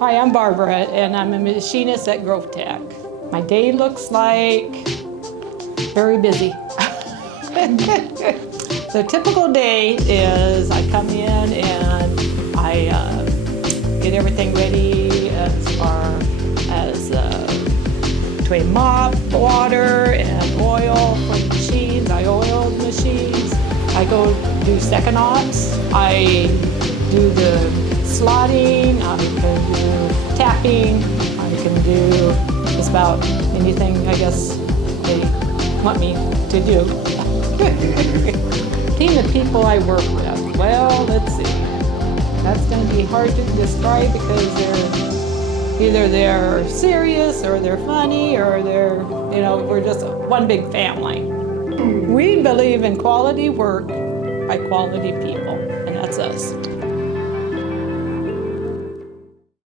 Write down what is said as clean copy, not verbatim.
Hi, I'm Barbara, and I'm a machinist at Growth Tech. My day looks like very busy. The typical day is I come in and I get everything ready as far as between mop, water, and oil for the machines. I oil the machines. I go do second ops. I do the slotting. I can do tapping. I can do just about anything I guess they want me to do. Team of people I work with. Well, let's see. That's going to be hard to describe because they're serious or they're funny or we're just one big family. We believe in quality work by quality people.